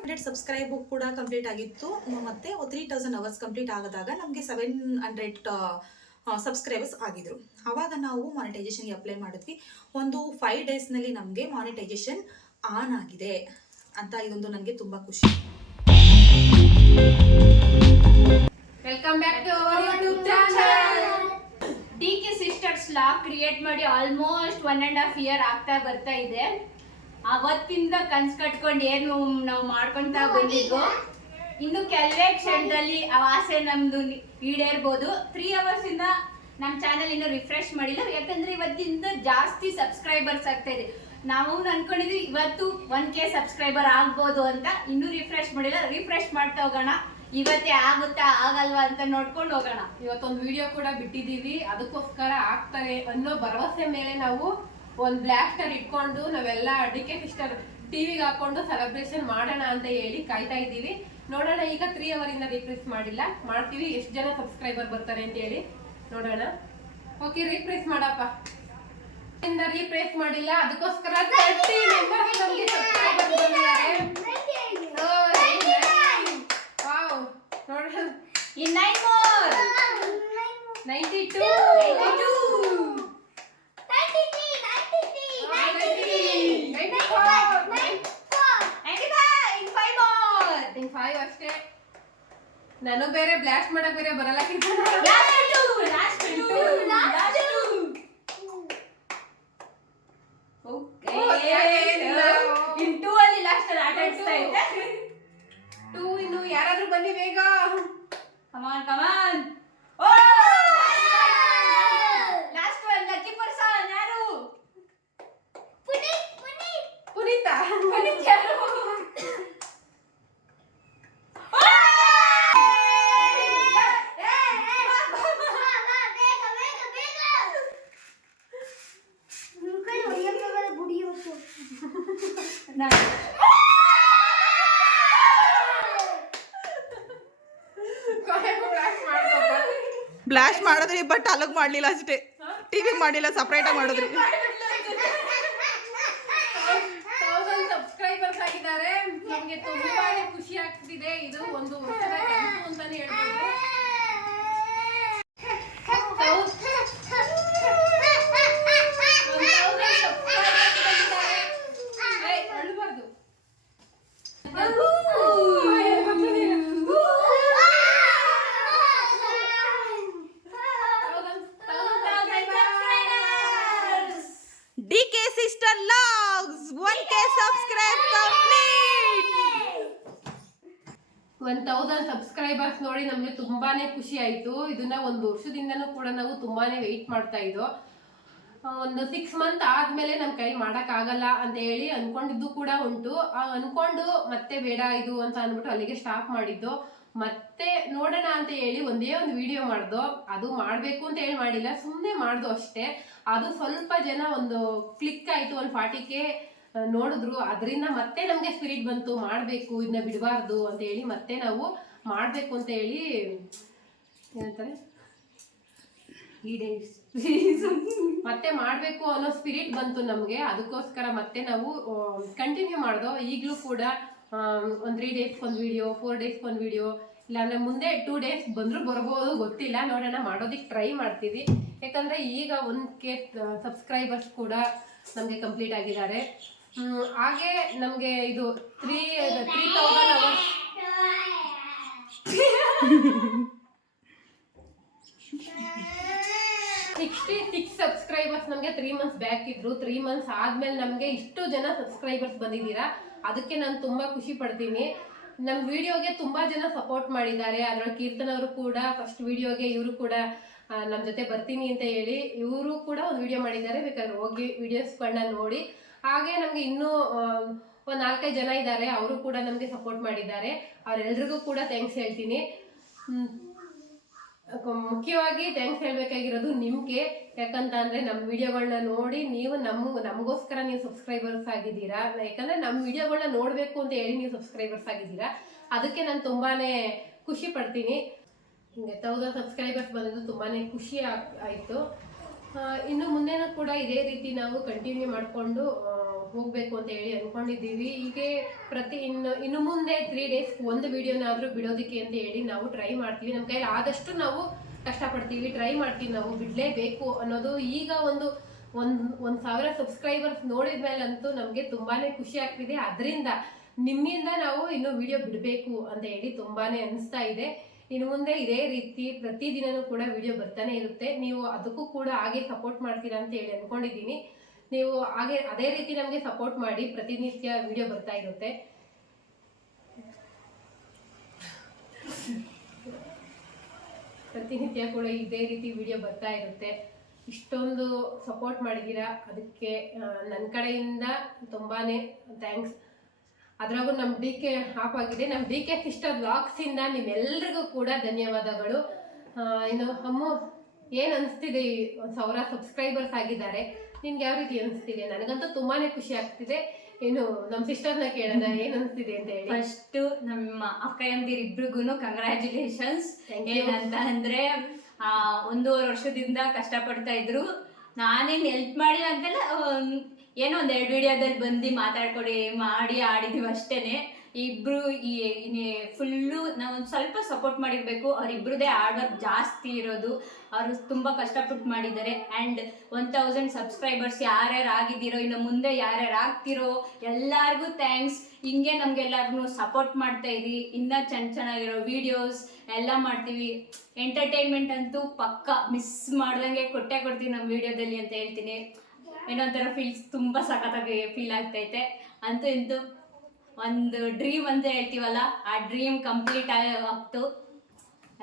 Hundred subscribe ಕೂಡ complete ಆಗಿತ್ತು. ಮತ್ತೆ ತ್ರೀ ತೌಸಂಡ್ ಅವರ್ಸ್ ಕಂಪ್ಲೀಟ್ ಆದಾಗ ನಮಗೆ ಸೆವೆನ್ ಹಂಡ್ರೆಡ್ ಸಬ್ಸ್ಕ್ರೈಬರ್ಸ್ ಆಗಿದ್ರು. ಆವಾಗ ನಾವು ಮಾನಿಟೈಸೇಷನ್ಗೆ ಅಪ್ಲೈ ಮಾಡಿದ್ವಿ. ಒಂದು ಫೈವ್ ಡೇಸ್ನಲ್ಲಿ ನಮಗೆ ಮಾನಿಟೈಸೇಷನ್ ಆನ್ ಆಗಿದೆ ಅಂತ ಇದೊಂದು ನನಗೆ ತುಂಬ ಖುಷಿ. Welcome back to our YouTube channel K sisters law create ಮಾಡಿ almost one and half year ಆಗ್ತಾ ಬರ್ತಾ ಇದೆ. ಅವತ್ತಿಂದ ಕನ್ಸ್ ಕಟ್ಕೊಂಡು ಏನು ನಾವು ಮಾಡ್ಕೊಂತ ಬಂದಿದ್ವು ಇನ್ನು ಕೆಲವೇ ಕ್ಷಣದಲ್ಲಿ ಆ ಆಸೆ ನಮ್ದು ಈಡೇರ್ಬೋದು. ತ್ರೀ ಅವರ್ಸ್ ಇಂದ ನಮ್ಮ ಚಾನಲ್ ಇನ್ನು ರಿಫ್ರೆಶ್ ಮಾಡಿಲ್ಲ. ಯಾಕಂದ್ರೆ ಇವತ್ತಿಂದ ಜಾಸ್ತಿ ಸಬ್ಸ್ಕ್ರೈಬರ್ಸ್ ಆಗ್ತಾ ಇದೆ. ನಾವು ಅನ್ಕೊಂಡಿದ್ವಿ ಇವತ್ತು ಒನ್ ಕೆ ಸಬ್ಸ್ಕ್ರೈಬರ್ ಆಗ್ಬೋದು ಅಂತ. ಇನ್ನೂ ರಿಫ್ರೆಶ್ ಮಾಡಿಲ್ಲ. ರಿಫ್ರೆಶ್ ಮಾಡ್ತಾ ಹೋಗೋಣ. ಇವತ್ತೇ ಆಗುತ್ತಾ, ಆಗಲ್ವಾ ಅಂತ ನೋಡ್ಕೊಂಡು ಹೋಗೋಣ. ಇವತ್ತೊಂದು ವಿಡಿಯೋ ಕೂಡ ಬಿಟ್ಟಿದ್ದೀವಿ. ಅದಕ್ಕೋಸ್ಕರ ಆಗ್ತಾರೆ ಅನ್ನೋ ಭರವಸೆ ಮೇಲೆ ನಾವು ಒಂದು ಬ್ಲಾಕ್ ಸ್ಟಾರ್ ಇಟ್ಕೊಂಡು ನಾವೆಲ್ಲ ಅಡಿಕೆ ಸಿಸ್ಟರ್ ಟಿವಿಗೆ ಹಾಕೊಂಡು ಸೆಲೆಬ್ರೇಷನ್ ಮಾಡೋಣ ಅಂತ ಹೇಳಿ ಕಾಯ್ತಾ ಇದ್ದೀವಿ. ನೋಡೋಣ, ಈಗ ತ್ರೀ ಅವರ್ ಇಂದ ರಿಪ್ರೆಸ್ ಮಾಡಿಲ್ಲ. ಮಾಡ್ತೀವಿ. ಎಷ್ಟು ಜನ ಸಬ್ಸ್ಕ್ರೈಬರ್ ಬರ್ತಾರೆ ಅಂತ ಹೇಳಿ ನೋಡೋಣ. ಓಕೆ ರೀಪ್ರೆಸ್ ಮಾಡಪ್ಪ. ಇಂದ ರೀಪ್ರೇಸ್ ಮಾಡಿಲ್ಲ. ಅದಕ್ಕೋಸ್ಕರ ಸಬ್ಸ್ಕ್ರೈಬರ್ ಬಂದಿದ್ದಾರೆ ವಾವ್ ನೋಡೋಣ in nine more ninety two in five ಅಷ್ಟೇ ನಾನು ಬೇರೆ ಬ್ಲಾಸ್ಟ್ ಮಾಡಕ್ ಬೇರೆ ಬರಲ್ಲ ಟೂ ಅಲ್ಲಿ ಲಾಸ್ಟ್ ಆಟ ಆಡಿಸ್ತಾ ಇದ್ದೆ ಟೂ ಇನ್ನು ಯಾರಾದ್ರೂ ಬನ್ನಿ ಬೇಗ Come on, come on. Oh! Last one, lucky person, Yaru. Punit, Punit. Punita. Punit, Yaru. Alagh ಮಾಡಲಿಲ್ಲ ಅಷ್ಟೇ. ಟಿವಿ ಮಾಡಿಲ್ಲ ಸಪ್ರೇಟಾಗಿ ಮಾಡಿದ್ರಿ. ತೌಸಂಡ್ ಸಬ್ಸ್ಕ್ರೈಬರ್ಸ್ ಆಗಿದ್ದಾರೆ. ನಮಗೆ ತುಂಬಾನೇ ಖುಷಿ ಆಗ್ತಿದೆ. ಇದು ಒಂದು ಅಂತಾನೆ ಹೇಳ್ಬೋದು. 10k ಒನ್ ತೌಸಂಡ್ ಸಬ್ಸ್ಕ್ರೈಬರ್ಸ್ ನೋಡಿ ನಮಗೆ ತುಂಬಾನೇ ಖುಷಿ ಆಯಿತು. ಇದನ್ನ ಒಂದು ವರ್ಷದಿಂದನೂ ಕೂಡ ನಾವು ತುಂಬಾನೇ ವೆಯ್ಟ್ ಮಾಡ್ತಾ ಇದ್ದೋ ಒಂದು ಸಿಕ್ಸ್ ಮಂತ್ ಆದ್ಮೇಲೆ ನಮ್ಮ ಕೈ ಮಾಡೋಕ್ಕಾಗಲ್ಲ ಅಂತ ಹೇಳಿ ಅನ್ಕೊಂಡಿದ್ದು ಕೂಡ ಉಂಟು. ಅನ್ಕೊಂಡು ಮತ್ತೆ ಬೇಡ ಇದು ಅಂತ ಅಂದ್ಬಿಟ್ಟು ಅಲ್ಲಿಗೆ ಸ್ಟಾಪ್ ಮಾಡಿದ್ದು. ಮತ್ತೆ ನೋಡೋಣ ಅಂತ ಹೇಳಿ ಒಂದೇ ಒಂದು ವಿಡಿಯೋ ಮಾಡ್ದು. ಅದು ಮಾಡಬೇಕು ಅಂತ ಹೇಳಿ ಮಾಡಿಲ್ಲ ಸುಮ್ಮನೆ ಮಾಡ್ದು ಅಷ್ಟೇ. ಅದು ಸ್ವಲ್ಪ ಜನ ಒಂದು ಕ್ಲಿಕ್ ಆಯಿತು, ಒಂದು ಫಾರ್ಟಿಕೆ ನೋಡಿದ್ರು. ಅದರಿಂದ ಮತ್ತೆ ನಮಗೆ ಸ್ಪಿರಿಟ್ ಬಂತು. ಮಾಡಬೇಕು ಇದನ್ನ ಬಿಡಬಾರ್ದು ಅಂತ ಹೇಳಿ ಮತ್ತೆ ನಾವು ಮಾಡಬೇಕು ಅಂತ ಹೇಳಿ, ಏನಂತಾರೆ? ಮತ್ತೆ ಮಾಡಬೇಕು ಅನ್ನೋ ಸ್ಪಿರಿಟ್ ಬಂತು ನಮಗೆ. ಅದಕ್ಕೋಸ್ಕರ ಮತ್ತೆ ನಾವು ಕಂಟಿನ್ಯೂ ಮಾಡಿದೋ. ಈಗಲೂ ಕೂಡ ಒಂದು ತ್ರೀ ಡೇಸ್ ಒಂದು ವಿಡಿಯೋ ಫೋರ್ ಡೇಸ್ ಒಂದು ವಿಡಿಯೋ ಇಲ್ಲಾಂದ್ರೆ ಮುಂದೆ ಟೂ ಡೇಸ್ ಬಂದರೂ ಬರ್ಬೋದು, ಗೊತ್ತಿಲ್ಲ. ನೋಡೋಣ ಮಾಡೋದಕ್ಕೆ ಟ್ರೈ ಮಾಡ್ತೀವಿ. ಯಾಕಂದರೆ ಈಗ ಒಂದು ಕೆ ಸಬ್ಸ್ಕ್ರೈಬರ್ಸ್ ಕೂಡ ನಮಗೆ ಕಂಪ್ಲೀಟ್ ಆಗಿದ್ದಾರೆ. ಹಾಗೆ ನಮಗೆ ಇದು three three thousand hours sixty six subscribers ನಮಗೆ ತ್ರೀ ಮಂತ್ಸ್ ಬ್ಯಾಕ್ ಇದ್ರು. ತ್ರೀ ಮಂತ್ಸ್ ಆದ್ಮೇಲೆ ನಮಗೆ ಇಷ್ಟು ಜನ ಸಬ್ಸ್ಕ್ರೈಬರ್ಸ್ ಬಂದಿದ್ದೀರಾ. ಅದಕ್ಕೆ ನಾನು ತುಂಬಾ ಖುಷಿ ಪಡ್ತೀನಿ. ನಮ್ಮ ವಿಡಿಯೋಗೆ ತುಂಬಾ ಜನ ಸಪೋರ್ಟ್ ಮಾಡಿದ್ದಾರೆ. ಅದರೊಳಗೆ ಕೀರ್ತನ್ ಅವರು ಕೂಡ ಫಸ್ಟ್ ವಿಡಿಯೋಗೆ ಇವರು ಕೂಡ ನಮ್ಮ ಜೊತೆ ಬರ್ತೀನಿ ಅಂತ ಹೇಳಿ ಇವರು ಕೂಡ ಒಂದು ವಿಡಿಯೋ ಮಾಡಿದ್ದಾರೆ. ಬೇಕಾದ್ರೆ ಹೋಗಿ ವಿಡಿಯೋಸ್ಗಳನ್ನ ನೋಡಿ. ಹಾಗೆ ನಮಗೆ ಇನ್ನೂ ಒಂದು ನಾಲ್ಕೈದು ಜನ ಇದ್ದಾರೆ. ಅವರು ಕೂಡ ನಮಗೆ ಸಪೋರ್ಟ್ ಮಾಡಿದ್ದಾರೆ. ಅವರೆಲ್ರಿಗೂ ಕೂಡ ಥ್ಯಾಂಕ್ಸ್ ಹೇಳ್ತೀನಿ. ಮುಖ್ಯವಾಗಿ ಥ್ಯಾಂಕ್ಸ್ ಹೇಳ್ಬೇಕಾಗಿರೋದು ನಿಮ್ಗೆ. ಯಾಕಂತ ಅಂದ್ರೆ ನಮ್ಮ ವಿಡಿಯೋಗಳನ್ನ ನೋಡಿ ನೀವು ನಮ್ಮ ನಮಗೋಸ್ಕರ ನೀವು ಸಬ್ಸ್ಕ್ರೈಬರ್ಸ್ ಆಗಿದ್ದೀರಾ? ಯಾಕಂದ್ರೆ ನಮ್ಮ ವಿಡಿಯೋಗಳನ್ನ ನೋಡಬೇಕು ಅಂತ ಹೇಳಿ ನೀವು ಸಬ್ಸ್ಕ್ರೈಬರ್ಸ್ ಆಗಿದ್ದೀರಾ? ಅದಕ್ಕೆ ನಾನು ತುಂಬಾನೇ ಖುಷಿ ಪಡ್ತೀನಿ. ಹಿಂಗೆ ತೌಸಂಡ್ ಸಬ್ಸ್ಕ್ರೈಬರ್ಸ್ ಬಂದಿದ್ದು ತುಂಬಾನೇ ಖುಷಿ ಆಯಿತು. ಇನ್ನು ಮುಂದೆನೂ ಕೂಡ ಇದೇ ರೀತಿ ನಾವು ಕಂಟಿನ್ಯೂ ಮಾಡಿಕೊಂಡು ಹೋಗಬೇಕು ಅಂತ ಹೇಳಿ ಅನ್ಕೊಂಡಿದ್ದೀವಿ. ಹೀಗೆ ಪ್ರತಿ ಇನ್ನು ಇನ್ನು ಮುಂದೆ ತ್ರೀ ಡೇಸ್ ಒಂದು ವಿಡಿಯೋನಾದರೂ ಬಿಡೋದಕ್ಕೆ ಅಂತ ಹೇಳಿ ನಾವು ಟ್ರೈ ಮಾಡ್ತೀವಿ. ನಮ್ಮ ಕೈಲಿ ಆದಷ್ಟು ನಾವು ಕಷ್ಟಪಡ್ತೀವಿ. ಟ್ರೈ ಮಾಡ್ತೀವಿ. ನಾವು ಬಿಡಲೇಬೇಕು ಅನ್ನೋದು ಈಗ ಒಂದು ಒಂದು ಒಂದು ಸಾವಿರ ಸಬ್ಸ್ಕ್ರೈಬರ್ಸ್ ನೋಡಿದ ಅಂತೂ ನಮಗೆ ತುಂಬಾ ಖುಷಿ ಆಗ್ತಿದೆ. ಅದರಿಂದ ನಿಮ್ಮಿಂದ ನಾವು ಇನ್ನು ವಿಡಿಯೋ ಬಿಡಬೇಕು ಅಂತ ಹೇಳಿ ತುಂಬಾ ಅನಿಸ್ತಾ ಇದೆ. ಇನ್ನು ಮುಂದೆ ಇದೇ ರೀತಿ ಪ್ರತಿದಿನನೂ ಕೂಡ ವಿಡಿಯೋ ಬರ್ತಾನೆ ಇರುತ್ತೆ. ನೀವು ಅದಕ್ಕೂ ಕೂಡ ಹಾಗೆ ಸಪೋರ್ಟ್ ಮಾಡ್ತೀರಾ ಅಂತ ಹೇಳಿ ಅಂದ್ಕೊಂಡಿದ್ದೀನಿ ನೀವು ಹಾಗೆ ಅದೇ ರೀತಿ ನಮಗೆ ಸಪೋರ್ಟ್ ಮಾಡಿ ಪ್ರತಿನಿತ್ಯ ವಿಡಿಯೋ ಬರ್ತಾ ಇರುತ್ತೆ. ಪ್ರತಿನಿತ್ಯ ಕೂಡ ಇದೇ ರೀತಿ ವಿಡಿಯೋ ಬರ್ತಾ ಇರುತ್ತೆ. ಇಷ್ಟೊಂದು ಸಪೋರ್ಟ್ ಮಾಡಿದ್ದೀರಾ. ಅದಕ್ಕೆ ನನ್ನ ಕಡೆಯಿಂದ ತುಂಬಾ ಥ್ಯಾಂಕ್ಸ್ ಅದ್ರಾಗೂ ನಮ್ಮ ಡಿ ಕೆ ಆಫ್ ಆಗಿದೆ. ನಮ್ಮ ಡಿ ಕೆ ಸಿಸ್ಟರ್ ಬ್ಲಾಗ್ಸಿಂದ ನಿಮ್ಮೆಲ್ರಿಗೂ ಕೂಡ ಧನ್ಯವಾದಗಳು. ಏನು ಇನ್ನು ಅಮ್ಮು ಏನು ಅನಿಸ್ತಿದೆ ಈ ಒಂದು ಸಾವಿರ ಸಬ್ಸ್ಕ್ರೈಬರ್ಸ್ ಆಗಿದ್ದಾರೆ? ನಿನ್ಗೆ ಯಾವ ರೀತಿ ಅನಿಸ್ತಿದೆ? ನನಗಂತೂ ತುಂಬಾನೇ ಖುಷಿ ಆಗ್ತಿದೆ. ಏನು ನಮ್ಮ ಸಿಸ್ಟರ್ನ ಕೇಳೋಣ ಏನು ಅನಿಸ್ತಿದೆ ಅಂತ ಹೇಳಿ. ಫಸ್ಟ್ ನಮ್ಮ ಅಕ್ಕ ಕಂಗ್ರ್ಯಾಚುಲೇಷನ್ಸ್ Thank you. ಏನಂತ ಅಂದ್ರೆ ಒಂದೂವರೆ ವರ್ಷದಿಂದ ಕಷ್ಟಪಡ್ತಾ ಇದ್ರು. ನಾನೇನ್ ಹೆಲ್ಪ್ ಮಾಡಿ ಅಂತೆಲ್ಲ ಏನೋ ಒಂದ್ ಎರಡು ವಿಡಿಯೋದಲ್ಲಿ ಬಂದು ಮಾತಾಡ್ಕೊಡಿ, ಮಾಡಿ ಆಡಿದೀವಿ ಅಷ್ಟೇನೆ. ಇಬ್ರು ಈ ಫುಲ್ಲು ನಾವು ಸ್ವಲ್ಪ ಸಪೋರ್ಟ್ ಮಾಡಿರ್ಬೇಕು. ಅವ್ರಿಬ್ರದೇ ಆಡೋದು ಜಾಸ್ತಿ ಇರೋದು. ಅವರು ತುಂಬಾ ಕಷ್ಟಪಟ್ಟು ಮಾಡಿದ್ದಾರೆ. ಆ್ಯಂಡ್ ಒನ್ ತೌಸಂಡ್ ಸಬ್ಸ್ಕ್ರೈಬರ್ಸ್ ಯಾರ್ಯಾರು ಆಗಿದ್ದೀರೋ, ಇನ್ನು ಮುಂದೆ ಯಾರ್ಯಾರು ಆಗ್ತಿರೋ, ಎಲ್ಲರಿಗೂ ಥ್ಯಾಂಕ್ಸ್ ಹಿಂಗೆ ನಮ್ಗೆಲ್ಲರಿಗೂ ಸಪೋರ್ಟ್ ಮಾಡ್ತಾ ಇರಿ. ಇನ್ನ ಚೆನ್ನ ಚೆನ್ನಾಗಿರೋ ವಿಡಿಯೋಸ್ ಎಲ್ಲ ಮಾಡ್ತೀವಿ. ಎಂಟರ್ಟೈನ್ಮೆಂಟ್ ಅಂತೂ ಪಕ್ಕ ಮಿಸ್ ಮಾಡ್ದಂಗೆ ಕೊಟ್ಟೆ ಕೊಡ್ತೀವಿ ನಮ್ಮ ವಿಡಿಯೋದಲ್ಲಿ ಅಂತ ಹೇಳ್ತೀನಿ. ಏನೋ ಒಂಥರ ಫೀಲ್ಸ್ ತುಂಬ ಸಖತ್ತಾಗಿ ಫೀಲ್ ಆಗ್ತೈತೆ. ಅಂತೂ ಇಂತೂ ಒಂದು ಡ್ರೀಮ್ ಅಂತ ಹೇಳ್ತೀವಲ್ಲ ಆ ಡ್ರೀಮ್ ಕಂಪ್ಲೀಟ್ ಆಗ್ತು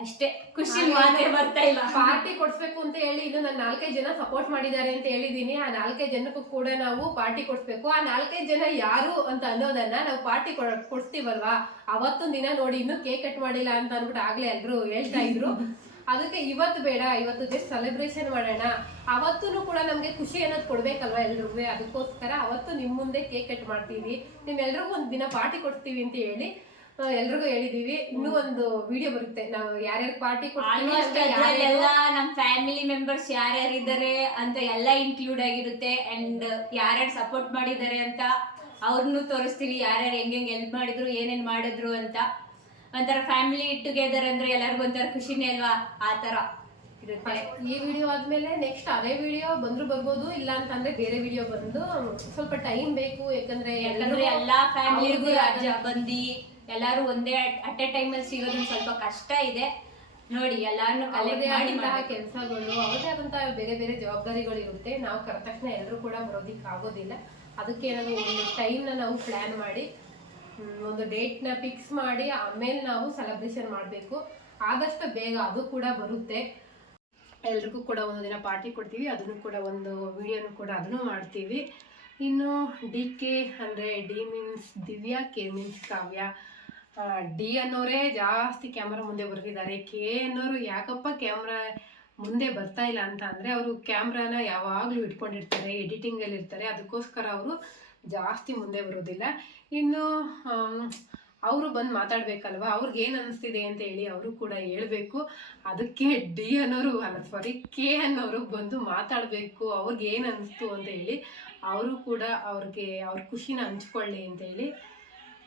ಅಷ್ಟೇ ಖುಷಿ ಮಾತೇ ಬರ್ತಾ ಇಲ್ಲ. ಪಾರ್ಟಿ ಕೊಡ್ಸ್ಬೇಕು ಅಂತ ಹೇಳಿ ಇನ್ನು ನಾನು ನಾಲ್ಕೈದು ಜನ ಸಪೋರ್ಟ್ ಮಾಡಿದ್ದಾರೆ ಅಂತ ಹೇಳಿದೀನಿ ಆ ನಾಲ್ಕೈದು ಜನಕ್ಕೂ ಕೂಡ ನಾವು ಪಾರ್ಟಿ ಕೊಡ್ಸ್ಬೇಕು. ಆ ನಾಲ್ಕೈದು ಜನ ಯಾರು ಅಂತ ಅನ್ನೋದನ್ನ ನಾವು ಪಾರ್ಟಿ ಕೊಡ್ತೀವಲ್ವಾ? ಅವತ್ತೊಂದಿನ ದಿನ ನೋಡಿ ಇನ್ನೂ ಕೇಕ್ ಕಟ್ ಮಾಡಿಲ್ಲ ಅಂತ ಅಂದ್ಬಿಟ್ಟು ಆಗ್ಲೇ ಎಲ್ರು ಹೇಳ್ತಾ ಇದ್ರು. ಅದಕ್ಕೆ ಇವತ್ತು ಬೇಡ ಇವತ್ತು ಜಸ್ಟ್ ಸೆಲೆಬ್ರೇಷನ್ ಮಾಡೋಣ. ಅವತ್ತೂ ಕೂಡ ನಮಗೆ ಖುಷಿ ಅನ್ನೋದು ಕೊಡ್ಬೇಕಲ್ವಾ ಎಲ್ರಿಗೂ? ಅದಕ್ಕೋಸ್ಕರ ಅವತ್ತು ನಿಮ್ ಮುಂದೆ ಕೇಕ್ ಕಟ್ ಮಾಡ್ತೀವಿ ನಿಮ್ಮೆಲ್ರಿಗೂ ಒಂದ್ ದಿನ ಪಾರ್ಟಿ ಕೊಡ್ತೀವಿ ಅಂತ ಹೇಳಿ ಎಲ್ರಿಗೂ ಹೇಳಿದೀವಿ. ಇನ್ನೂ ಒಂದು ವಿಡಿಯೋ ಬರುತ್ತೆ. ನಾವು ಯಾರ್ಯಾರು ಪಾರ್ಟಿ ಆಲ್ಮೋಸ್ಟ್ ಅದ್ರಲ್ಲೆಲ್ಲ ನಮ್ಮ ಫ್ಯಾಮಿಲಿ ಮೆಂಬರ್ಸ್ ಯಾರ್ಯಾರು ಇದ್ದಾರೆ ಅಂತ ಎಲ್ಲ ಇನ್ಕ್ಲೂಡ್ ಆಗಿರುತ್ತೆ. ಅಂಡ್ ಯಾರ್ಯಾರು ಸಪೋರ್ಟ್ ಮಾಡಿದ್ದಾರೆ ಅಂತ ಅವ್ರನ್ನೂ ತೋರಿಸ್ತೀವಿ. ಯಾರ್ಯಾರು ಹೆಂಗೆ ಹೆಲ್ಪ್ ಮಾಡಿದ್ರು ಏನೇನ್ ಮಾಡಿದ್ರು ಅಂತ. ಒಂಥರ ಫ್ಯಾಮಿಲಿ ಟುಗೆದರ್ ಅಂದ್ರೆ ಎಲ್ಲರಿಗೂ ಒಂಥರ ಖುಷಿನೇ ಅಲ್ವಾ? ಆ ತರ ಇರುತ್ತೆ. ಈ ವಿಡಿಯೋ ಆದ್ಮೇಲೆ ನೆಕ್ಸ್ಟ್ ಅದೇ ವಿಡಿಯೋ ಬಂದ್ರು ಬರ್ಬೋದು ಇಲ್ಲ ಅಂತಂದ್ರೆ ಬೇರೆ ವಿಡಿಯೋ ಬಂದು ಸ್ವಲ್ಪ ಟೈಮ್ ಬೇಕು ಯಾಕಂದ್ರೆ ಎಲ್ಲಾ ಫ್ಯಾಮಿಲಿಗೂ ರಾಜ್ಯ ಬಂದಿ ಎಲ್ಲಾರು ಒಂದೇ ಅಟ್ ಎ ಟೈಮ್ ಅಲ್ಲಿ ಸಿಗೋದು ಸ್ವಲ್ಪ ಕಷ್ಟ ಇದೆ. ನೋಡಿ ಎಲ್ಲಾರನ್ನು ಕಲೆಕ್ಟ್ ಮಾಡಿ. ಕೆಲಸಗಳು ಅವರದೇ ಆದಂತಹ ಬೇರೆ ಬೇರೆ ಜವಾಬ್ದಾರಿಗಳು ಇರುತ್ತೆ. ನಾವು ಕರೆದ ತಕ್ಷಣ ಎಲ್ಲರೂ ಕೂಡ ಬರೋದಿಕ್ಕೆ ಆಗೋದಿಲ್ಲ ಅದಕ್ಕೆ ಏನಾದ್ರು ಒಂದು ಟೈಮ್ನ ನಾವು ಪ್ಲಾನ್ ಮಾಡಿ. ಒಂದು ಡೇಟ್ನ ಫಿಕ್ಸ್ ಮಾಡಿ ಆಮೇಲೆ ನಾವು ಸೆಲೆಬ್ರೇಷನ್ ಮಾಡಬೇಕು. ಆದಷ್ಟು ಬೇಗ ಅದು ಕೂಡ ಬರುತ್ತೆ. ಎಲ್ರಿಗೂ ಕೂಡ ಒಂದು ದಿನ ಪಾರ್ಟಿ ಕೊಡ್ತೀವಿ, ಅದನ್ನು ಕೂಡ ಒಂದು ವಿಡಿಯೋನು ಕೂಡ ಅದನ್ನು ಮಾಡ್ತೀವಿ. ಇನ್ನು ಡಿ ಕೆ ಅಂದರೆ D means Divya K means Kavya. D ಅನ್ನೋರೇ ಜಾಸ್ತಿ ಕ್ಯಾಮ್ರಾ ಮುಂದೆ ಬರ್ತಿದ್ದಾರೆ ಕೆ ಅನ್ನೋರು ಯಾಕಪ್ಪ ಕ್ಯಾಮ್ರಾ ಮುಂದೆ ಬರ್ತಾ ಇಲ್ಲ ಅಂತ ಅಂದರೆ, ಅವರು ಕ್ಯಾಮ್ರಾನ ಯಾವಾಗಲೂ ಇಟ್ಕೊಂಡಿರ್ತಾರೆ ಎಡಿಟಿಂಗಲ್ಲಿ ಇರ್ತಾರೆ ಅದಕ್ಕೋಸ್ಕರ ಅವರು ಜಾಸ್ತಿ ಮುಂದೆ ಬರೋದಿಲ್ಲ ಇನ್ನು ಅವರು ಬಂದು ಮಾತಾಡ್ಬೇಕಲ್ವಾ? ಅವ್ರಿಗೆ ಏನು ಅನಿಸ್ತಿದೆ ಅಂತ ಹೇಳಿ ಅವರು ಕೂಡ ಹೇಳಬೇಕು. ಅದಕ್ಕೆ ಡಿ ಅನ್ನೋರು ಅಲ್ಲ ಸಾರಿ ಕೆ ಅನ್ನೋರು ಬಂದು ಮಾತಾಡಬೇಕು. ಅವ್ರಿಗೆ ಏನು ಅನಿಸ್ತು ಅಂತ ಹೇಳಿ ಅವರು ಕೂಡ ಅವ್ರಿಗೆ ಅವ್ರ ಖುಷಿನ ಹಂಚ್ಕೊಳ್ಳಿ ಅಂತ ಹೇಳಿ.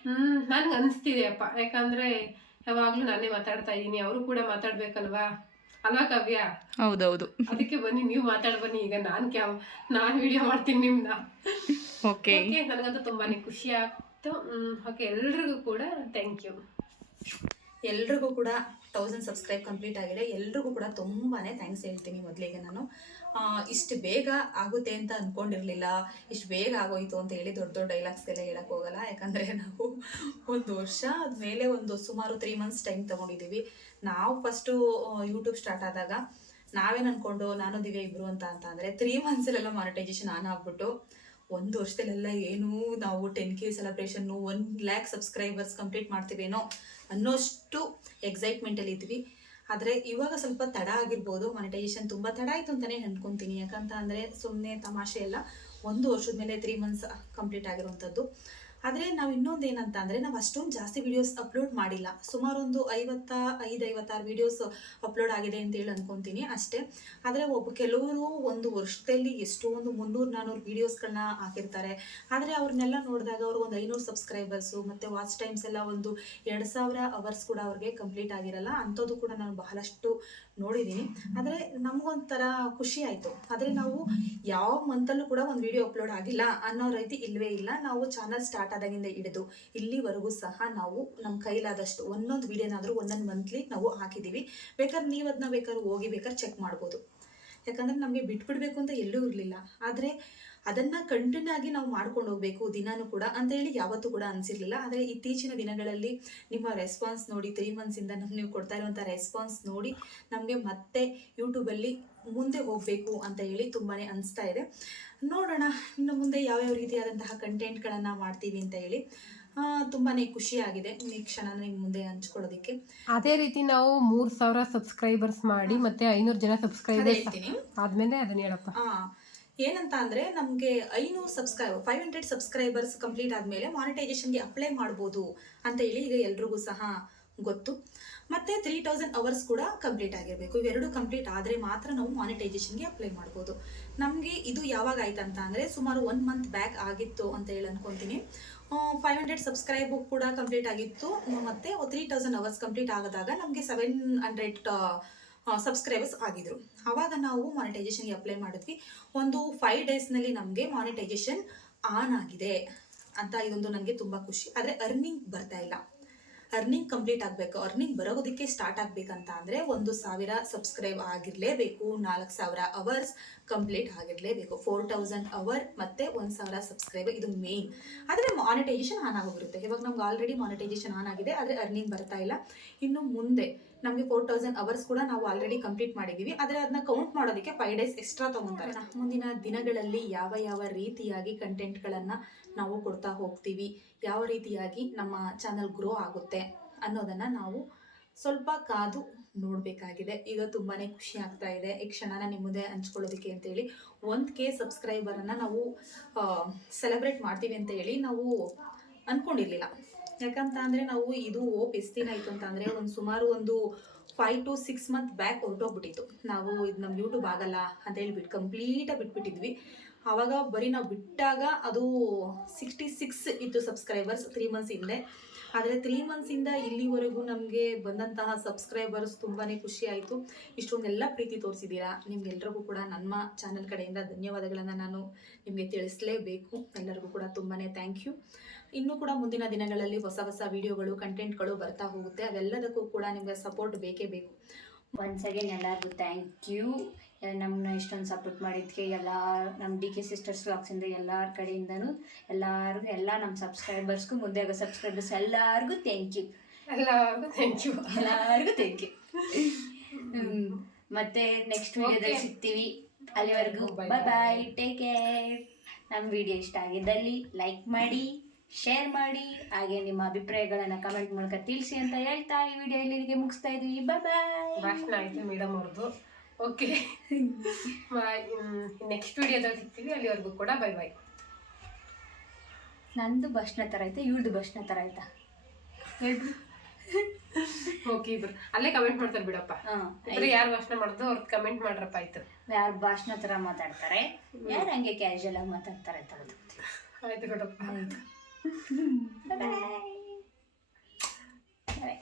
ಹ್ಞೂ ನನಗೆ ಅನಿಸ್ತಿದೆ ಅಪ್ಪ. ಯಾಕಂದರೆ ಯಾವಾಗಲೂ ನಾನೇ ಮಾತಾಡ್ತಾ ಇದ್ದೀನಿ ಅವರು ಕೂಡ ಮಾತಾಡ್ಬೇಕಲ್ವಾ? ಅಲ್ವಾ ಕಾವ್ಯ? ಹೌದೌದು. ಅದಕ್ಕೆ ಬನ್ನಿ ನೀವು ಮಾತಾಡಿ ಬನ್ನಿ. ಈಗ ನಾನು ಕ್ಯಾಮ್ ನಾನು ವಿಡಿಯೋ ಮಾಡ್ತೀನಿ ನಿಮ್ನ. ಓಕೆ. ನನಗಂತೂ ತುಂಬಾನೇ ಖುಷಿ ಆಗ್ತು. ಓಕೆ ಎಲ್ರಿಗೂ ಕೂಡ ಥ್ಯಾಂಕ್ ಯು ಎಲ್ರಿಗೂ ಕೂಡ ತೌಸಂಡ್ ಸಬ್ಸ್ಕ್ರೈಬ್ ಕಂಪ್ಲೀಟ್ ಆಗಿದೆ. ಎಲ್ರಿಗೂ ಕೂಡ ತುಂಬಾನೇ ಥ್ಯಾಂಕ್ಸ್ ಹೇಳ್ತೀನಿ ಮೊದಲಿಗೆ ನಾನು. ಇಷ್ಟು ಬೇಗ ಆಗುತ್ತೆ ಅಂತ ಅಂದ್ಕೊಂಡಿರಲಿಲ್ಲ ಇಷ್ಟು ಬೇಗ ಆಗೋಯ್ತು ಅಂತ ಹೇಳಿ ದೊಡ್ಡ ದೊಡ್ಡ ಡೈಲಾಗ್ಸ್ ಎಲ್ಲ ಹೇಳಕ್ಕೆ ಹೋಗಲ್ಲ. ಯಾಕಂದರೆ ನಾವು ಒಂದು ವರ್ಷ ಆದಮೇಲೆ ಒಂದು ಸುಮಾರು ತ್ರೀ ಮಂತ್ಸ್ ಟೈಮ್ ತೊಗೊಂಡಿದ್ದೀವಿ ನಾವು ಫಸ್ಟು ಯೂಟ್ಯೂಬ್ ಸ್ಟಾರ್ಟ್ ಆದಾಗ ನಾವೇನು ಅಂದ್ಕೊಂಡು ನಾನು ದಿವ್ಯ ಇಬ್ರು ಅಂತ ಅಂತ ಅಂದರೆ ತ್ರೀ ಮಂತ್ಸಲ್ಲೆಲ್ಲ ಮಾನಿಟೈಸೇಷನ್ ಆನ್ ಆಗ್ಬಿಟ್ಟು ಒಂದು ವರ್ಷದಲ್ಲೆಲ್ಲ ಏನು ನಾವು ten K celebration one lakh subscribers complete ಮಾಡ್ತೀವೇನೋ ಅನ್ನೋಷ್ಟು ಎಕ್ಸೈಟ್ಮೆಂಟಲ್ಲಿ ಇದ್ವಿ. ಆದರೆ ಇವಾಗ ಸ್ವಲ್ಪ ತಡ ಆಗಿರ್ಬೋದು ಮಾನಿಟೈಸೇಷನ್ ತುಂಬ ತಡ ಆಯಿತು ಅಂತಲೇ ಅನ್ಕೊತೀನಿ. ಯಾಕಂತ ಅಂದರೆ ಸುಮ್ಮನೆ ತಮಾಷೆ ಎಲ್ಲ ಒಂದು ವರ್ಷದ ಮೇಲೆ ತ್ರೀ ಮಂತ್ಸ್ ಕಂಪ್ಲೀಟ್ ಆಗಿರುವಂಥದ್ದು ಆದರೆ ನಾವು ಇನ್ನೊಂದು ಏನಂತ ಅಂದರೆ ನಾವು ಅಷ್ಟೊಂದು ಜಾಸ್ತಿ ವಿಡಿಯೋಸ್ ಅಪ್ಲೋಡ್ ಮಾಡಿಲ್ಲ. ಸುಮಾರು ಒಂದು ಐವತ್ತ, ಐದು, ಐವತ್ತಾರು ವಿಡಿಯೋಸ್ ಅಪ್ಲೋಡ್ ಆಗಿದೆ ಅಂತ ಹೇಳಿ ಅನ್ಕೊತೀನಿ ಅಷ್ಟೇ. ಆದರೆ ಒಬ್ಬ ಕೆಲವರು ಒಂದು ವರ್ಷದಲ್ಲಿ ಎಷ್ಟೊಂದು ಮುನ್ನೂರು ನಾನ್ನೂರು ವೀಡಿಯೋಸ್ಗಳನ್ನ ಹಾಕಿರ್ತಾರೆ. ಆದರೆ ಅವ್ರನ್ನೆಲ್ಲ ನೋಡಿದಾಗ ಅವ್ರಿಗೆ ಒಂದು ಐನೂರು ಸಬ್ಸ್ಕ್ರೈಬರ್ಸು ಮತ್ತು ವಾಚ್ ಟೈಮ್ಸ್ ಎಲ್ಲ ಒಂದು ಎರಡು ಸಾವಿರ ಅವರ್ಸ್ ಕೂಡ ಅವ್ರಿಗೆ ಕಂಪ್ಲೀಟ್ ಆಗಿರಲ್ಲ. ಅಂಥದ್ದು ಕೂಡ ನಾನು ಬಹಳಷ್ಟು ನೋಡಿದ್ದೀನಿ ಆದರೆ ನಮಗೊಂಥರ ಖುಷಿ ಆಯಿತು. ಆದರೆ ನಾವು ಯಾವ ಮಂತಲ್ಲೂ ಕೂಡ ಒಂದು ವಿಡಿಯೋ ಅಪ್ಲೋಡ್ ಆಗಿಲ್ಲ ಅನ್ನೋ ರೀತಿ ಇಲ್ಲವೇ ಇಲ್ಲ. ನಾವು ಚಾನಲ್ ಸ್ಟಾರ್ಟ್ ಆದಾಗಿಂದ ಹಿಡಿದು ಇಲ್ಲಿವರೆಗೂ ಸಹ ನಾವು ನಮ್ಮ ಕೈಲಾದಷ್ಟು ಒಂದೊಂದು ವಿಡಿಯೋನಾದರೂ ಒಂದೊಂದು ಮಂತ್ಲಿ ನಾವು ಹಾಕಿದ್ದೀವಿ ಬೇಕಾದ್ರೆ ನೀವು ಅದನ್ನ ಬೇಕಾದ್ರೆ ಹೋಗಿ ಬೇಕಾದ್ರೆ ಚೆಕ್ ಮಾಡ್ಬೋದು. ಯಾಕಂದರೆ ನಮಗೆ ಬಿಟ್ಬಿಡ್ಬೇಕು ಅಂತ ಎಲ್ಲೂ ಇರಲಿಲ್ಲ. ಆದರೆ ಅದನ್ನು ಕಂಟಿನ್ಯೂ ಆಗಿ ನಾವು ಮಾಡ್ಕೊಂಡು ಹೋಗ್ಬೇಕು ದಿನಾನೂ ಕೂಡ ಅಂತ ಹೇಳಿ ಯಾವತ್ತೂ ಕೂಡ ಅನಿಸಿರ್ಲಿಲ್ಲ. ಆದರೆ ಇತ್ತೀಚಿನ ದಿನಗಳಲ್ಲಿ ನಿಮ್ಮ ರೆಸ್ಪಾನ್ಸ್ ನೋಡಿ ತ್ರೀ ಮಂತ್ಸಿಂದ ನಮ್ಗೆ ನೀವು ಕೊಡ್ತಾ ಇರುವಂಥ ರೆಸ್ಪಾನ್ಸ್ ನೋಡಿ ನಮಗೆ ಮತ್ತೆ ಯೂಟ್ಯೂಬಲ್ಲಿ ಮುಂದೆ ಹೋಗಬೇಕು ಅಂತ ಹೇಳಿ ತುಂಬಾ ಅನಿಸ್ತಾ ಇದೆ. ನೋಡೋಣ, ಇನ್ನು ಮುಂದೆ ಯಾವ್ಯಾವ ರೀತಿಯಾದಂತಹ ಕಂಟೆಂಟ್ಗಳನ್ನು ಮಾಡ್ತೀವಿ ಅಂತ ಹೇಳಿ. ತುಂಬಾ ಆಗಿದೆ ಈ ಕ್ಷಣ ನಿಮ್ಮ ಮುಂದೆ ಹಂಚ್ಕೊಳ್ಳೋದಕ್ಕೆ. ಅದೇ ರೀತಿ ನಾವು ಮೂರ್ ಸಾವಿರ ಸಬ್ಸ್ಕ್ರೈಬರ್ಸ್ ಮಾಡಿ ಮತ್ತೆ ಐನೂರು ಜನ ಸಬ್ಸ್ಕ್ರೈಬರ್ ಸಬ್ಸ್ಕ್ರೈಬರ್ಸ್ ಹೇಳ್ತೀನಿ ಆದ್ಮೇಲೆ ಅದನ್ನ ಹೇಳಪ್ಪ. ಆ, ಏನಂತ ಅಂದ್ರೆ ನಮ್ಗೆ ಐನೂರು subscriber five hundred subscribers complete ಆದಮೇಲೆ ಮಾನಿಟೈಸೇಷನ್ಗೆ ಅಪ್ಲೈ ಮಾಡ್ಬೋದು ಅಂತ ಹೇಳಿ ಈಗ ಎಲ್ರಿಗೂ ಸಹ ಗೊತ್ತು. ಮತ್ತೆ ತ್ರೀ ತೌಸಂಡ್ ಅವರ್ಸ್ ಕೂಡ ಕಂಪ್ಲೀಟ್ ಆಗಿರಬೇಕು. ಇವೆರಡು ಕಂಪ್ಲೀಟ್ ಆದ್ರೆ ಮಾತ್ರ ನಾವು ಮಾನಿಟೈಸೇಷನ್ಗೆ ಅಪ್ಲೈ ಮಾಡ್ಬೋದು. ನಮಗೆ ಇದು ಯಾವಾಗ ಅಂತ ಅಂದರೆ ಸುಮಾರು ಒನ್ ಮಂತ್ ಬ್ಯಾಕ್ ಆಗಿತ್ತು ಅಂತ ಹೇಳಿ ಅನ್ಕೊತೀನಿ. ಫೈವ್ ಹಂಡ್ರೆಡ್ ಸಬ್ಸ್ಕ್ರೈಬ್ ಕೂಡ ಕಂಪ್ಲೀಟ್ ಆಗಿತ್ತು. ಮತ್ತು ತ್ರೀ ತೌಸಂಡ್ ಅವರ್ಸ್ ಕಂಪ್ಲೀಟ್ ಆಗದಾಗ ನಮಗೆ ಸೆವೆನ್ ಹಂಡ್ರೆಡ್ ಸಬ್ಸ್ಕ್ರೈಬರ್ಸ್ ಆಗಿದ್ರು. ಆವಾಗ ನಾವು ಮಾನಿಟೈಸೇಷನ್ಗೆ ಅಪ್ಲೈ ಮಾಡಿದ್ವಿ. ಒಂದು ಫೈವ್ ಡೇಸ್ನಲ್ಲಿ ನಮಗೆ ಮಾನಿಟೈಸೇಷನ್ ಆನ್ ಆಗಿದೆ ಅಂತ ಇದೊಂದು ನನಗೆ ತುಂಬ ಖುಷಿ. ಆದರೆ ಅರ್ನಿಂಗ್ ಬರ್ತಾ ಇಲ್ಲ. ಅರ್ನಿಂಗ್ ಕಂಪ್ಲೀಟ್ ಆಗಬೇಕು ಅರ್ನಿಂಗ್ ಬರೋದಕ್ಕೆ ಸ್ಟಾರ್ಟ್ ಆಗಬೇಕಂತ ಅಂದರೆ ಒಂದು ಸಾವಿರ ಸಬ್ಸ್ಕ್ರೈಬ್ ಆಗಿರಲೇಬೇಕು, ನಾಲ್ಕು ಸಾವಿರ ಅವರ್ಸ್ ಕಂಪ್ಲೀಟ್ ಆಗಿರಲೇಬೇಕು ಫೋರ್ ತೌಸಂಡ್ ಅವರ್ ಮತ್ತು ಒಂದು ಸಾವಿರ ಸಬ್ಸ್ಕ್ರೈಬರ್ ಇದು ಮೇನ್ ಆದರೆ ಮಾನಿಟೈಸೇಷನ್ ಆನ್ ಆಗೋಗಿರುತ್ತೆ. ಇವಾಗ ನಮ್ಗೆ ಆಲ್ರೆಡಿ ಮಾನಿಟೈಸೇಷನ್ ಆನ್ ಆಗಿದೆ, ಆದರೆ ಅರ್ನಿಂಗ್ ಬರ್ತಾ ಇಲ್ಲ. ಇನ್ನು ಮುಂದೆ ನಮಗೆ ಫೋರ್ ತೌಸಂಡ್ ಅವರ್ಸ್ ಕೂಡ ನಾವು ಆಲ್ರೆಡಿ ಕಂಪ್ಲೀಟ್ ಮಾಡಿದ್ದೀವಿ ಆದರೆ ಅದನ್ನ ಕೌಂಟ್ ಮಾಡೋದಕ್ಕೆ ಫೈವ್ ಡೇಸ್ ಎಕ್ಸ್ಟ್ರಾ ತೊಗೊತಾರೆ. ಮುಂದಿನ ದಿನಗಳಲ್ಲಿ ಯಾವ ಯಾವ ರೀತಿಯಾಗಿ ಕಂಟೆಂಟ್ಗಳನ್ನು ನಾವು ಕೊಡ್ತಾ ಹೋಗ್ತೀವಿ, ಯಾವ ರೀತಿಯಾಗಿ ನಮ್ಮ ಚಾನಲ್ ಗ್ರೋ ಆಗುತ್ತೆ ಅನ್ನೋದನ್ನು ನಾವು ಸ್ವಲ್ಪ ಕಾದು ನೋಡಬೇಕಾಗಿದೆ. ಈಗ ತುಂಬಾ ಖುಷಿ ಆಗ್ತಾ ಇದೆ. ಈ ಕ್ಷಣನ ನಿಮ್ಮ ಮುಂದೆ ಹಂಚ್ಕೊಳ್ಳೋದಕ್ಕೆ ಅಂತೇಳಿ ಒಂದು ಕೆ ಸಬ್ಸ್ಕ್ರೈಬರನ್ನು ನಾವು ಸೆಲೆಬ್ರೇಟ್ ಮಾಡ್ತೀವಿ ಅಂತ ಹೇಳಿ ನಾವು ಅಂದ್ಕೊಂಡಿರಲಿಲ್ಲ ಯಾಕಂತ ಅಂದರೆ ನಾವು ಇದು ಓಪ್ ಎಷ್ಟು ದಿನ ಆಯಿತು ಅಂತ ಅಂದರೆ ಒಂದು ಸುಮಾರು ಒಂದು five to six month back ಹೊರಟೋಗ್ಬಿಟ್ಟಿತ್ತು. ನಾವು ಇದು ನಮ್ಮ ಯೂಟ್ಯೂಬ್ ಆಗಲ್ಲ ಅಂತ ಹೇಳ್ಬಿಟ್ಟು ಕಂಪ್ಲೀಟಾಗಿ ಬಿಟ್ಬಿಟ್ಟಿದ್ವಿ. ಆವಾಗ ಬರೀ ನಾವು ಬಿಟ್ಟಾಗ ಅದು ಸಿಕ್ಸ್ಟಿ ಸಿಕ್ಸ್ ಇತ್ತು ಸಬ್ಸ್ಕ್ರೈಬರ್ಸ್ ತ್ರೀ ಮಂತ್ಸ್ ಹಿಂದೆ. ಆದರೆ ತ್ರೀ ಮಂತ್ಸಿಂದ ಇಲ್ಲಿವರೆಗೂ ನಮಗೆ ಬಂದಂತಹ ಸಬ್ಸ್ಕ್ರೈಬರ್ಸ್ ತುಂಬಾ ಖುಷಿ ಆಯಿತು. ಇಷ್ಟೊಂದೆಲ್ಲ ಪ್ರೀತಿ ತೋರಿಸಿದ್ದೀರಾ? ನಿಮ್ಗೆಲ್ರಿಗೂ ಕೂಡ ನಮ್ಮ ಚಾನಲ್ ಕಡೆಯಿಂದ ಧನ್ಯವಾದಗಳನ್ನು ನಾನು ನಿಮಗೆ ತಿಳಿಸಲೇಬೇಕು. ಎಲ್ಲರಿಗೂ ಕೂಡ ತುಂಬಾ ಥ್ಯಾಂಕ್ ಯು ಇನ್ನೂ ಕೂಡ ಮುಂದಿನ ದಿನಗಳಲ್ಲಿ ಹೊಸ ಹೊಸ ವಿಡಿಯೋಗಳು ಕಂಟೆಂಟ್ಗಳು ಬರ್ತಾ ಹೋಗುತ್ತೆ. ಅವೆಲ್ಲದಕ್ಕೂ ಕೂಡ ನಿಮಗೆ ಸಪೋರ್ಟ್ ಬೇಕೇ ಬೇಕು. ಒನ್ಸ್ ಅಗೇನ್ ಎಲ್ಲರಿಗೂ ಥ್ಯಾಂಕ್ ಯು ನಮ್ಮನ್ನ ಇಷ್ಟೊಂದು ಸಪೋರ್ಟ್ ಮಾಡಿದ್ದಕ್ಕೆ ಎಲ್ಲ ನಮ್ಮ ಡಿ ಕೆ ಸಿಸ್ಟರ್ಸ್ ವ್ಲಾಗ್ಸಿಂದ ಎಲ್ಲರ ಕಡೆಯಿಂದನೂ ಎಲ್ಲರಿಗೂ ಎಲ್ಲ ನಮ್ಮ ಸಬ್ಸ್ಕ್ರೈಬರ್ಸ್ಗೂ ಮುಂದೆ ಆಗೋ ಸಬ್ಸ್ಕ್ರೈಬರ್ಸ್ ಎಲ್ಲರಿಗೂ ಥ್ಯಾಂಕ್ ಯು ಎಲ್ಲರಿಗೂ ಥ್ಯಾಂಕ್ ಯು ಎಲ್ಲರಿಗೂ ಥ್ಯಾಂಕ್ ಯು ಮತ್ತೆ ನೆಕ್ಸ್ಟ್ ವಿಡಿಯೋದಲ್ಲಿ. ಸಿಗ್ತೀವಿ. ಅಲ್ಲಿವರೆಗೂ ಬಾಯ್ ಬಾಯ್ ಟೇಕ್ ಕೇರ್ ನಮ್ಮ ವಿಡಿಯೋ ಇಷ್ಟ ಆಗಿದ್ದಲ್ಲಿ ಲೈಕ್ ಮಾಡಿ. ಶೇರ್ ಮಾಡಿ ಹಾಗೆ ನಿಮ್ಮ ಅಭಿಪ್ರಾಯಗಳನ್ನು ಕಮೆಂಟ್ ಮೂಲಕ ತಿಳಿಸಿ ಅಂತ ಹೇಳ್ತಾ ಈ ವಿಡಿಯೋ ಇಲ್ಲಿಗೆ ಮುಗಿಸ್ತಾ ಇದೀವಿ ಬಾಯ್ ಬಾಯ್ ಭಾಷಣ ಆಯ್ತು ಮೇಡಮ್ ಅವ್ರದ್ದು ಓಕೆ ನೆಕ್ಸ್ಟ್ ವಿಡಿಯೋದಲ್ಲಿ ಸಿಗ್ತೀವಿ. ಅಲ್ಲಿವರೆಗೂ ಕೂಡ ಬೈ ಬೈ ನಂದು ಭಾಷಣ ಥರ ಆಯ್ತಾ ಇವ್ರದ್ದು ಭಾಷಣ ಥರ ಆಯ್ತಾ ಓಕೆ ಇಬ್ರು. ಅಲ್ಲೇ ಕಮೆಂಟ್ ಮಾಡ್ತಾರೆ ಬಿಡಪ್ಪ. ಅಂದ್ರೆ ಇಬ್ರು ಯಾರು ಭಾಷಣ ಮಾಡೋದು ಅವ್ರ ಕಮೆಂಟ್ ಮಾಡ್ರಪ್ಪ ಆಯ್ತು. ಯಾರು ಭಾಷಣ ಥರ ಮಾತಾಡ್ತಾರೆ ಯಾರು ಹಂಗೆ ಕ್ಯಾಶುಯಲ್ ಆಗಿ ಮಾತಾಡ್ತಾರೆ ಅಂತ ಆಯ್ತು ಬಿಡಪ್ಪ. ಬಾಯ್